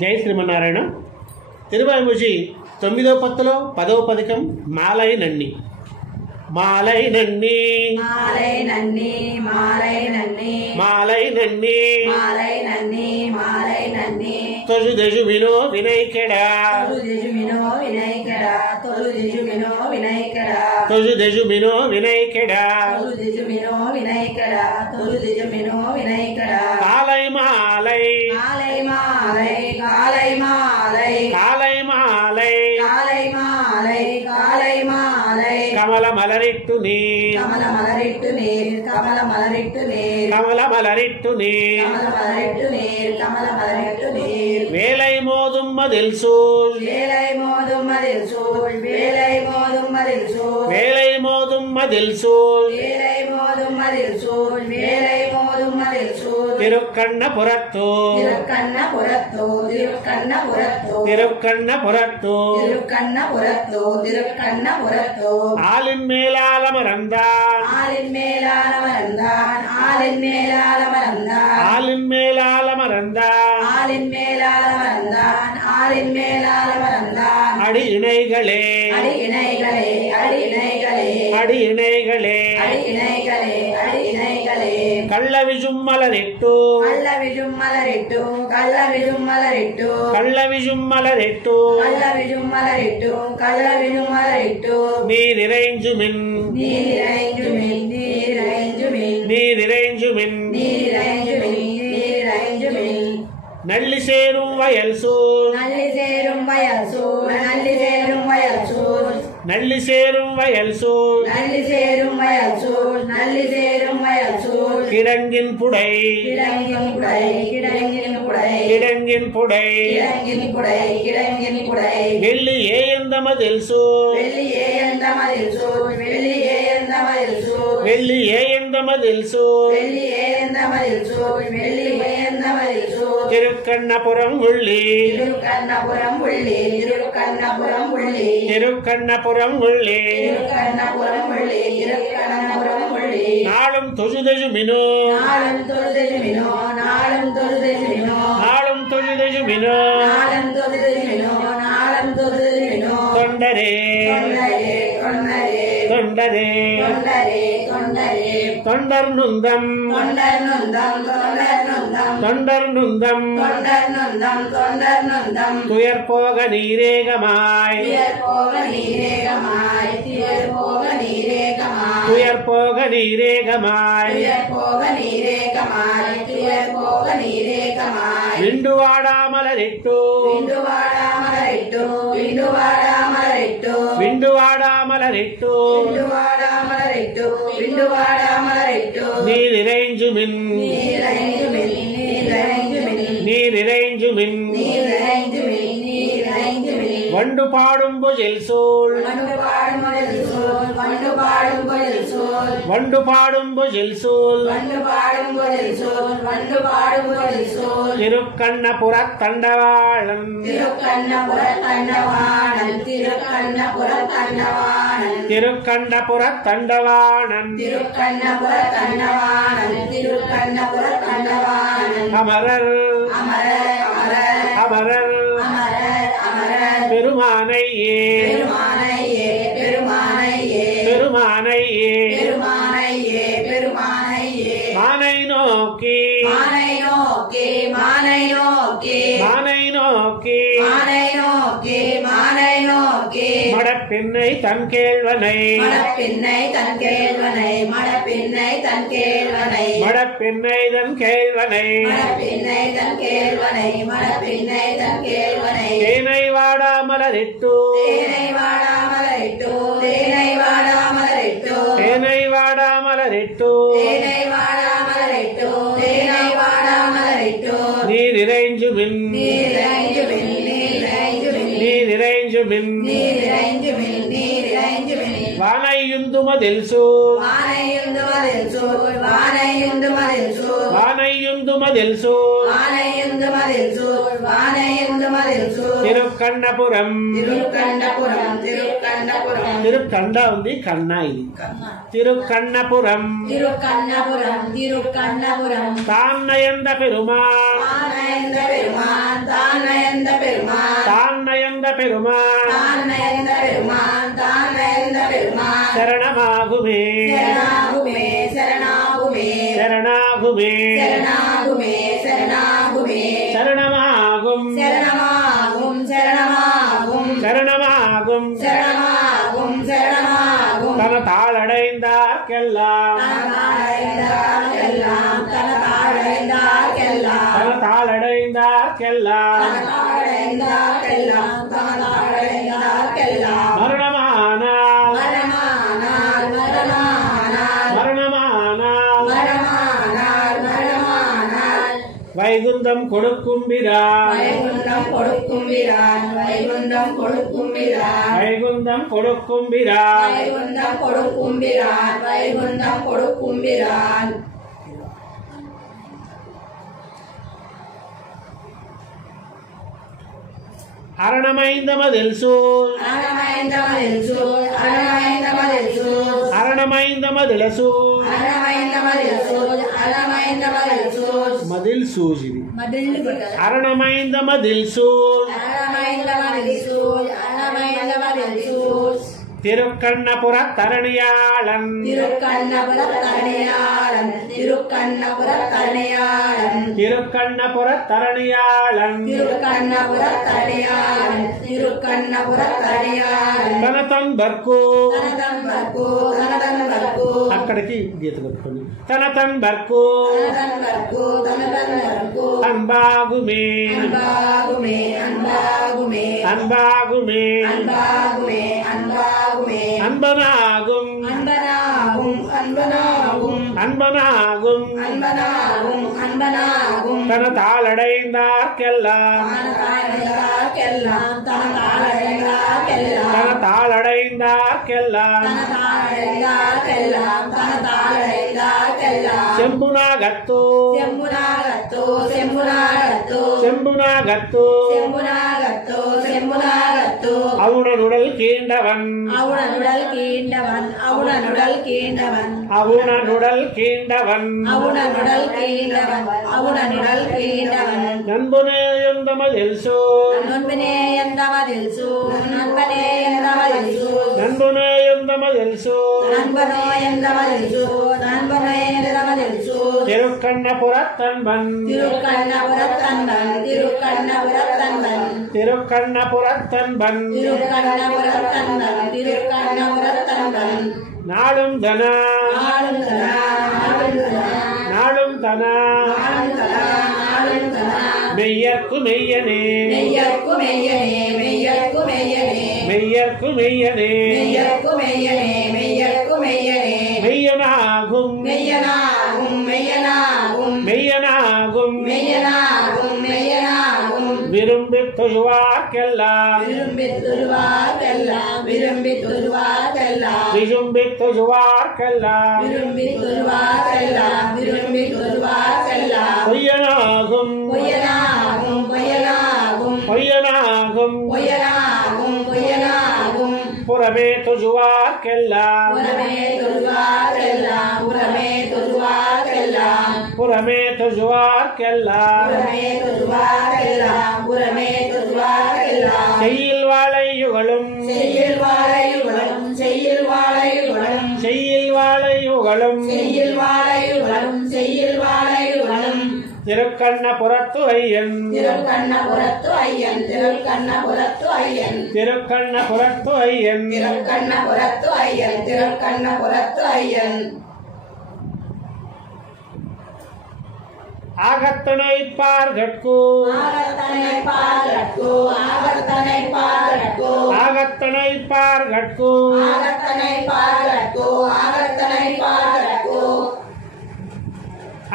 జై శ్రీమన్నారాయణ. తిరువాయిమూచి 9వ పత్తులో 10వ పథకం మాలై నన్ని. మాలై నన్ని మాలై నన్ని మాలై నన్ని మాలై నన్ని మాలై నన్ని మాలై నన్ని తొజు దెజు మినో వినైకెడా తొజు దెజు మినో వినైకెడా తొజు దెజు మినో వినైకెడా తొజు దెజు మినో వినైకెడా తొజు దెజు మినో వినైకెడా తొజు దెజు మినో వినైకెడా కాలై మాలై కాలై మాలై కాలై మాలై కాలై మాలై కాలై మాలై కాలై మాలై కమల మలరిట్టు నీర్ కమల మలరిట్టు నీర్ కమల మలరిట్టు నీర్ కమల మలరిట్టు నీర్ కమల మలరిట్టు నీర్ కమల మలరిట్టు నీర్ వేలై మోదుమ్మ తెలుసు వేలై మోదుమ్మ తెలుసు వేలై మోదుమ్మ తెలుసు వేలై మోదుమ్మ తెలుసు వేలై మోదుమ్మ తెలుసు వేలై మోదుమ్మ తెలుసు తిరుక్కಣ್ణ పురత్తు తిరుక్కಣ್ణ పురత్తు తిరుక్కಣ್ణ పురత్తు తిరుక్కಣ್ణ పురత్తు തിരുക്കണ്ണ പുറത്തു തിരുക്കണ്ണ പുറത്തു ആലിന്മേലാല മറന്താൻ ആലിന്മേലാല മറന്താൻ ആലിന്മേലാല മറന്താൻ ആലിന്മേലാല മറന്താൻ ആലിന്മേലാല മറന്താൻ ആലിന്മേലാല മറന്താൻ അടി ഇണൈകളെ അടി ഇണൈകളെ അടി ഇണൈകളെ അടി ഇണൈകളെ അടി ഇണൈകളെ അടി ഇണൈകളെ കള്ളവിജുമ്മലരിട്ടു കള്ളവിജുമ്മലരിട്ടു കള്ളവിജുമ്മലരിട്ടു കള്ളവിജുമ്മലരിട്ടു കള്ളവിജുമ്മലരിട്ടു കള്ളവിജുമ്മലരിട്ടു നീരിറൈഞ്ചുമിൻ നീരിറൈഞ്ചുമിൻ നീരിറൈഞ്ചുമിൻ നീരിറൈഞ്ചുമിൻ നീരിറൈഞ്ചുമിൻ നീരിറൈഞ്ചുമിൻ നള്ളിസേരും വയൽസൂർ നല്ലിസേരും വയൽസൂർ നല്ലിസേരും വയൽസൂർ നള്ളിസേരും വയൽസൂർ നല്ലിസേരും വയൽസൂർ നല്ലിസേരും വയൽസൂർ കിടങ്ങിൻ പുടൈ കിടങ്ങിൻ പുടൈ കിടങ്ങിൻ പുടൈ കിടങ്ങിൻ പുടൈ കിടങ്ങിൻ പുടൈ കിടങ്ങിൻ പുടൈ വെള്ളിയേ എന്ത മതിൽസൂ വെള്ളിയേ എന്ത മതിൽസൂ വെള്ളിയേ എന്ത മതിൽസൂ വെള്ളിയേ എന്ത മതിൽസൂ വെള്ളിയേ എന്ത മതിൽസൂ വെള്ളിയേ എന്ത മതിൽസൂ തിരുക്കണ്ണപുരം ഉള്ളി തിരുക്കണ്ണപുരം ഉള്ളി തിരുക്കണ്ണപുരം ഉള്ളി തിരുക്കണ്ണപുരം ഉള്ളി തിരുക്കണ്ണപുരം ഉള്ളി തിരുക്കണ്ണപുരം ഉള്ളി നാളും തൊഴുതെഴുമിനോ നാളും തൊഴുതെഴുമിനോ നാളും തൊഴുതെഴുമിനോ നാളും തൊഴുതെഴുമിനോ നാളും തൊഴുതെഴുമിനോ നാളും തൊഴുതെഴുമിനോ തൊണ്ടരേ തൊണ്ടരേ തൊണ്ടരേ തൊണ്ടരേ തൊണ്ടരേ തൊണ്ടരേ തൊണ്ടർനുന്തം തൊണ്ടർനുന്തം തൊണ്ടർനുന്തം തൊണ്ടർനുന്തം തൊണ്ടർനുന്തം തൊണ്ടർനുന്തം തുയർപോക നീരേകമായി തിയർപോക നീരേകമായി തിയർപോക നീരേകമായി തുയർപോക നീരേകമായി തിയർപോക നീരേകമായി തിയർപോക നീരേകമായി വിണ്ടുവാടാമലരിട്ടു വിണ്ടുവാടാമലരിട്ടു വിണ്ടുവാടാമലരിട്ടു വിണ്ടുവാടാമലരിട്ടു വിണ്ടുവാടാമലരിട്ടു വിണ്ടുവാടാമലരിട്ടു നീരിറൈഞ്ചുമിൻ നീരൈഞ്ചുമിൻ നീരൈഞ്ചുമിൻ നീരിറൈഞ്ചുമിൻ നീരൈഞ്ചുമിൻ നീരൈഞ്ചുമിൻ വണ്ടു പാടുമ്പു ജൽസൂൾ വണ്ടു പാടുമ്പോൾ ജൽസൂൽ വണ്ടു പാടുമ്പോൾ ജൽസൂൽ വണ്ടു പാടുമ്പു ജൽസൂൾ വണ്ടു പാടുമ്പോൾ ജൽസൂൽ വണ്ടു പാടുമ്പോൾ ജൽസൂൽ തിരുക്കണ്ണപുറത്തണ്ടവാളൻ തിരുക്കണ്ണപുരത്തണ്ടവാണൻ തിരുക്കണ്ണപുരത്തണ്ടവാണൻ തിരുക്കണ്ണപുറത്തണ്ടവാണൻ തിരുക്കണ്ണപുരത്തണ്ടവാണൻ തിരുക്കണ്ണപുരത്തണ്ടവാണൻ അമരർ അമരർ അമരർ അമരർ അമരർ അമരർ പെരുമാനയ്യേ പെരുമാനയ്യേ പെരുമാനയ്യേ പെരുമാനയ്യേ പെരുമാനയ്യേ പെരുമാനയ്യേ മാനൈ നോക്കി മാനൈ നോക്കി മാനൈ നോക്കി മാനൈ നോക്കി മാനൈ നോക്കി മാനൈ നോക്കി மடப்பின்னை தன் கேள்வனை மடப்பின்னை தன் கேள்வனை மடப்பின்னை தன் கேள்வனை மடப்பின்னை தன் கேள்வனை மடப்பின்னை தன் கேள்வனை மடப்பின்னை தன் கேள்வனை தேனை வாடாமலரிட்டு தேனை வாடாமலரிட்டு தேனை வாடாமலரிட்டு தேனை வாடாமலரிட்டு தேனை வாடாமலரிட்டு தேனை வாடாமலரிட்டு நீரிறைஞ்சுமின் நீரிறைஞ்சுமின் நீரிறைஞ்சுமின் நீரிறைஞ்சுமின் നീരിറൈഞ്ചുമിൻ നീരിറൈഞ്ചുമിൻ വാനയുന്തുമതിൽസൂർ വാനയുന്തുമതിൽസൂർ വാനയുന്തുമതിൽസൂർ വാനയുന്തുമതിൽസൂർ വാനയുന്തുമതിൽസൂർ വാനയുന്തുമതിൽസൂർ തിരുക്കണ്ണപുരം തിരുക്കണ്ണപുരം തിരുക്കണ്ണപുരം തിരുക്കണ്ട ఉంది కన్న ఇది తిరుక్కన్నపురం തിരുക്കണ്ണപുരം തിരുക്കണ്ണപുരം താന്നയന്ത പെരുമാൾ താനയന്ത പെരുമാൻ താന பெருமான் தான் நயந்த பெருமான் தான் நயந்த பெருமான் சரணமாகுமே சரணாகுமே சரணாகுமே சரணாகுமே சரணாகுமே சரணாகுமே சரணமாகும் சரணமாகும் சரணமாகும் சரணமாகும் சரணமாகும் சரணமாகும் தனதாளடைந்தார்க்கெல்லாம் தனதாளைந்தார்க்கெல்லாம் தனதாளைந்தார்க்கெல்லாம் தனதாளடைந்தார்க்கெல்லாம் தனதாளைந்தார்க்கெல்லாம் தனதாளைந்தார்க்கெல்லாம் மரணமானால் மரணமானால் மரணமானால் மரணமானால் மரணமானால் மரணமானால் வைகுந்தம் கொடுக்கும் பிரான் வைகுண்டம் கொடுக்கும் பிரான் வைகுண்டம் கொடுக்கும் பிரான் வைகுந்தம் கொடுக்கும் பிரான் வைகுண்டம் கொடுக்கும் பிரான் வைகுண்டம் கொடுக்கும் பிரான் அரணமைந்தமதில் சூழ் அரணமைந்தமதில் சூழ் அரணமைந்தமதில் சூழ் அரணமைந்தமதில சூழ் அரணமைந்தமதில் சூழ் அரணமைந்தமதில் சூழ் மதில் சூஜிதி மதில் அரணமைந்தமதில் சூழ் அரணமைந்தமதில் சூழ் அரணமைந்தமதில் சூழ் திருக்கண்ணபுர தரணியாளன் திருக்கண்ணபுர தரணியாளன் திருக்கண்ணபுர தரணியாளன் திருக்கண்ணபுர தரணியாளன் திருக்கண்ணபுர தரணியாளன் திருக்கண்ணபுர தரணியாளன் తనతంబర్కు தனதன்பர்க்கு தனதன்பர்க்கு అక్కడికి గీత కట్టుకోండి తనతంబర్కు தனதன்பர்க்கு தனதன்பர்க்கு அன்பாகுமே அன்பாகுமே அன்பாகுமே அன்பாகுமே அன்பாகுமே அன்பாகுமே அன்பனாகும் அன்பனாகும் அன்பனாகும் அன்பனாகும் அன்பனாகும் அன்பனாகும் தனதாளடைந்தார்க்கெல்லாம் தனதாளைந்தார்க்கெல்லாம் தனதாளைந்தார்க்கெல்லாம் தனதாளடைந்தார்க்கெல்லாம் தனதாளைந்தார்க்கெல்லாம் தனதாளைந்தார்க்கெல்லாம் செம்புனாகத்தோ செம்புனாகத்தோ செம்புனாகத்தோ செம்புனாகத்தோ செம்புனாகத்தோ செம்புனாகத்தோ அவுணனுடல் கீண்டவன் அவுணனுடல் கீண்டவன் அவுணனுடல் கீண்டவன் அவுணனுடல் கீண்டவன் அவுணனுடல் கீண்டவன் அவுணனுடல் கீண்டவன் நண்பனே எந்தமதில் சோ நண்பனே எந்தமதில் சூ நண்பனே எந்தமதில் சூ நண்பனே எந்தமதில் சோ நண்பனோ எந்தமதில் சூ நண்பனோ எந்தமதில் சூ திருக்கண்ணபுரத்தன்பன் திருக்கண்ணபுரத்தன்பன் திருக்கண்ணபுரத்தன்பன் திருக்கண்ணபுரத்தன்பன் திருக்கண்ணபுரத்தன்பன் திருக்கண்ணபுரத்தன்பன் நாளும் தன ஆளும் தரா ஆளும் தரா நாளும் தன ஆளும் தரா ஆளும் தரா மெய்யர்க்கு மெய்யனே மெய்யர்க்கு மெய்யனே மெய்யர்க்கு மெய்யனே மெய்யர்க்கு மெய்யனே மெய்யர்க்கு மெய்யனே மெய்யர்க்கு மெய்யனே மெய்யனாகும் மெய்யனாகும் மெய்யனாகும் மெய்யனாகும் மெய்யனாகும் மெய்யனாகும் விரும்பி தொழுவார்க்கெல்லாம் விரும்பி தொழுவார்க்கெல்லாம் விரும்பி தொழுவார்க்கெல்லாம் விரும்பி தொழுவார்க்கெல்லாம் விரும்பி தொழுவார்க்கெல்லாம் விரும்பி தொழுவார்க்கெல்லாம் பொய்யனாகும் பொய்யனாகும் பொய்யனாகும் பொய்யனாகும் பொய்யனாகும் பொய்யனாகும் புறமே தொழுவார்க்கெல்லாம் உரமே தொழுவார்க்கெல்லாம் உரமே தொழுவார்க்கெல்லாம் புறமே தொழுவார்க்கெல்லாம் உரமே தொழுவார்க்கெல்லாம் உரமே தொழுவார்க்கெல்லாம் செய்யில் வாழையுகளும் செய்யில் வாழையுகளும் செய்யில் வாழையுகளும் செய்யில் வாழையுகளும் செய்யில் வாழையுகளும் செய்யில் வாழையுகளும் திருக்கண்ணபுரத்து ஐயன் திருக்கண்ணபுரத்து ஐயன் திருக்கண்ணபுரத்து ஐயன் திருக்கண்ணபுரத்து ஐயன் திருக்கண்ணபுரத்து ஐயன் திருக்கண்ணபுரத்து ஐயன் ஆகத்தனை பார்கட்கு ஆகத்தனை பார்கட்கு ஆகத்தனை பார்கட்கு ஆகத்தனை பார்கட்கு ஆகத்தனை பார்கட்கு ஆகத்தனை பார்கட்கு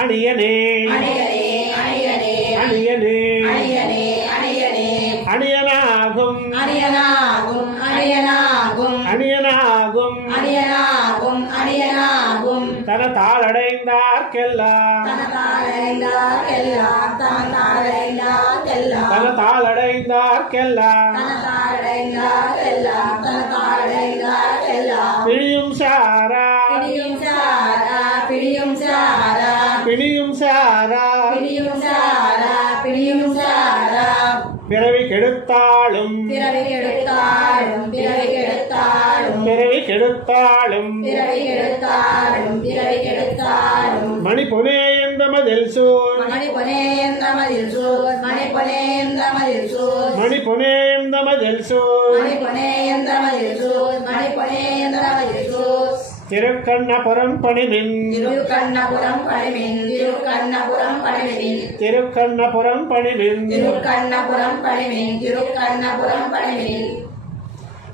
அணியனே அணியனே அணியனே அணியனே அணியனே அணியனே அணியனாகும் அணியனாகும் அணியனாகும் அணியனாகும் அணியனாகும் அணியனாகும் தனதாளடைந்தார்க்கெல்லாம் தனதாளைந்தார்க்கெல்லாம் தனதாளைந்தார்க்கெல்லாம் தனதாளடைந்தார்க்கெல்லாம் தனதாளைந்தார்க்கெல்லாம் தனதாளைந்தார்க்கெல்லாம் பிணியும் சாரா பிடியும் சாரா பிடியும் சாரா பிணியும் சாரா பிடியும் சாரா பிடியும் சாரா பிறவி கெடுத்தாளும் பிறவி கெடுத்தாளும் பிறவி கெடுத்தாளும் பிறவி கெடுத்தாளும் பிறவி கெடுத்தாளும் பிறவி கெடுத்தாளும் மணி பொனேந்தமதில் சூழ் மணி பொனேந்தமதில் சூழ் மணி பொனேந்தமதில் சூழ் மணி பொனேந்தமதில் சூழ் மணி பொனேந்தமதில் சூழ் மணி பொனேந்தமதில் சூழ் திருக்கண்ணபுரம் பணிமின் திருக்கண்ணபுரம் பணிமின் திருக்கண்ணபுரம் பணிமின் திருக்கண்ணபுரம் பணிமின் திருக்கண்ணபுரம் பணிமின் திருக்கண்ணபுரம் பணிமின்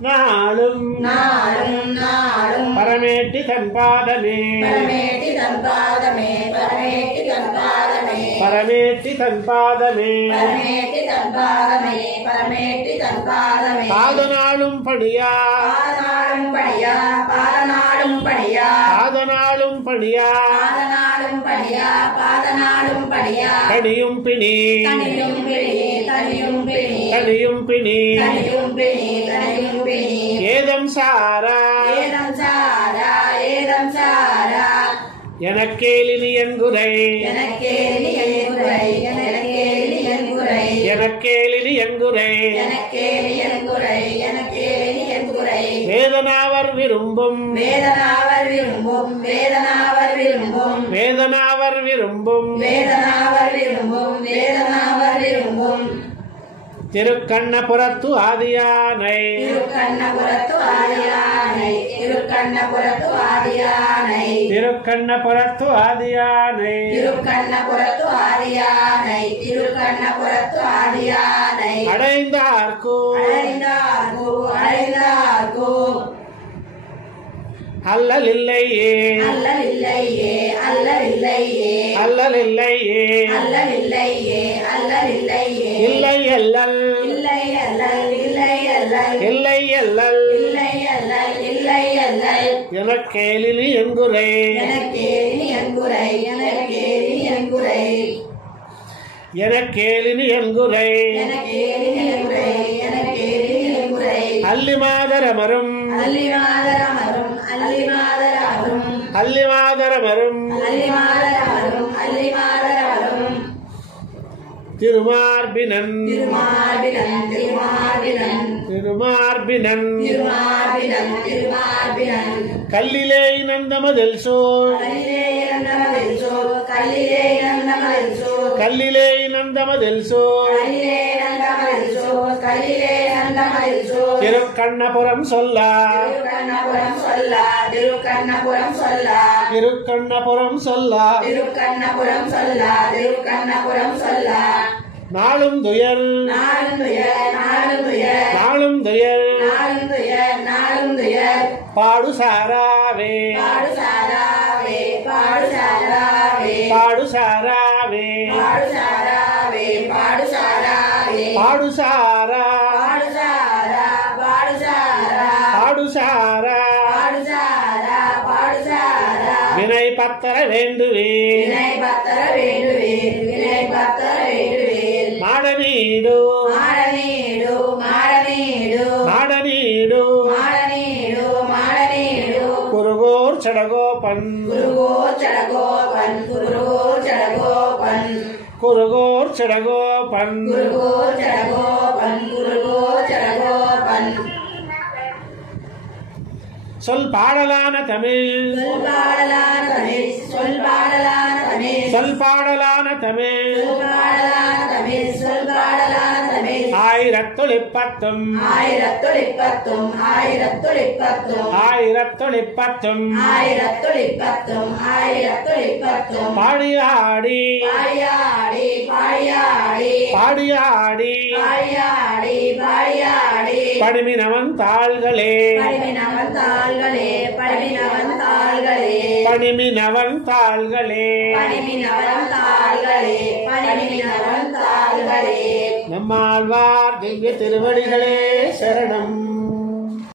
நாளும் நாளும் நாளும் பரமேட்டி தன்பாதமே பரமேட்டி தன்பாதமே பரமேட்டி தன்பாதமே பரமேட்டி தன்பாதமே பரமேட்டி தன்பாதமே பரமேட்டி தன்பாதமே பாதனாலும் பணியா பாதநாளும் பணியா பாதநாளும் பணியா பாதனாலும் பணியா பாதநாளும் பணியா பாதநாளும் பணியா கணியும் பிணி தனியும் பிணி தனியும் பிணி கணியும் பிணி தனியும் பிணி தனியும் பிணி ஏதம் சாரா ஏதம் சாரா ஏதம் சாரா எனக்கேலினி என்குறை எனக்கேலி என்குறை எனக்கேலி என்குறை எனக்கேலினி என்குறை எனக்கேலி என்குறை எனக்கேலி என்குறை வேதனாவர் விரும்பும் வேதனாவர் விரும்பும் வேதனாவர் விரும்பும் வேதனாவர் விரும்பும் வேதனாவர் விரும்பும் வேதனாவர் விரும்பும் திருக்கண்ணபுரத்து ஆதியானை திருக்கண்ணபுரத்து ஆதியானை திருக்கண்ணபுரத்து ஆதியானை திருக்கண்ணபுரத்து ஆதியானை திருக்கண்ணபுரத்து ஆதியானை திருக்கண்ணபுரத்து ஆதியானை அடைந்தார்க்கு அடைந்தார்கோ அடைந்தார்கோ அல்லலில்லையே அல்லலில்லையே அல்லலில்லையே அல்லலில்லையே அல்லலில்லையே அல்லலில்லையே இல்லை அல்லல் இல்லை அல்லல் இல்லை அல்லல் இல்லை அல்லல் இல்லை அல்லல் இல்லை அல்லல் எனக்கேலினி என்குறை எனக்கேலி என்குறை எனக்கேலி என்குறை எனக்கேலினி என்குறை எனக்கேலி என்குறை எனக்கேலி என்குறை அல்லிமாதரமரும் அல்லிமாதரமரும் அல்லிமாதரமரும் அல்லிமாதரமரும் அல்லிமாதரமரும் அல்லிமாதரமரும் திருமார்பினன் திருமார்பினன் திருமார்பினன் திருமார்பினன் திருமார்பினன் திருமார்பினன் கல்லிலே நந்தமதில் சோழ் கல்லிலே நந்தமதில் சோழ் கல்லிலே நந்தமதில் சோழ் கல்லிலே நந்தமதில் சோழ் கல்லிலே நந்தமதில் சோழ் கல்லிலே நந்தமதில் சோழ் திருக்கண்ணபுரம் சொல்லா திருக்கண்ணபுரம் சொல்லா திருக்கண்ணபுரம் சொல்லா திருக்கண்ணபுரம் சொல்லா திருக்கண்ணபுரம் சொல்லா திருக்கண்ணபுரம் சொல்லா நாளும் துயர் நாளும் துயர் நாளும் துயர் நாளும் துயர் நாளும் துயர் நாளும் துயர் பாடு சாராவே பாடு சாராவே பாடு சாராவே பாடு சாராவே பாடு சாராவே பாடு சாராவே பாடு சாரா பாடு சாரா பாடு சாரா பாடு சாரா பாடு சாரா பாடு சாரா வினை பத்தர வேண்டுவேன் வினை பத்தர வேண்டுவேன் வினை பத்தர வேண்டுவேன் மாடனீடு மாடனீடு மாடனீடு மாடனீடு மாடனீடு மாடனீடு குருகோர் சடகோபன் குருகோ சடகோபன் குருகோ சடகோபன் குருகோர் சடகோபன் குருகோ சடகோபன் குருகோ சடகோபன் சொல் பாடலான தமிழ் சொல் பாடலான தமிழ் சொல் பாடலான தமிழ் சொல் பாடலான தமிழ் சொல் பாடலான தமிழ் சொல் பாடலான தமிழ் ஆயிரத்தொழிப்பத்தும் ஆயிரத்தொழிப்பத்தும் ஆயிரத்தொழிப்பத்தும் ஆயிரத்தொழிப்பத்தும் ஆயிரத்தொழிப்பத்தும் ஆயிரத்தொழிப்பத்தும் பாடியாடி பாடியாடி பாடியாடி பாடியாடி பாடியாடி பாடியாடி பணிமினவன் தாள்களே பணிமினவன் தாள்களே பணிமினவன் தாள்களே பணிமினவன் தாள்களே பணிமினவன் தாள்களே பணிமினவன் தாள்களே நம்மாழ்வார் திவ்ய திருவடிகளே சரணம்.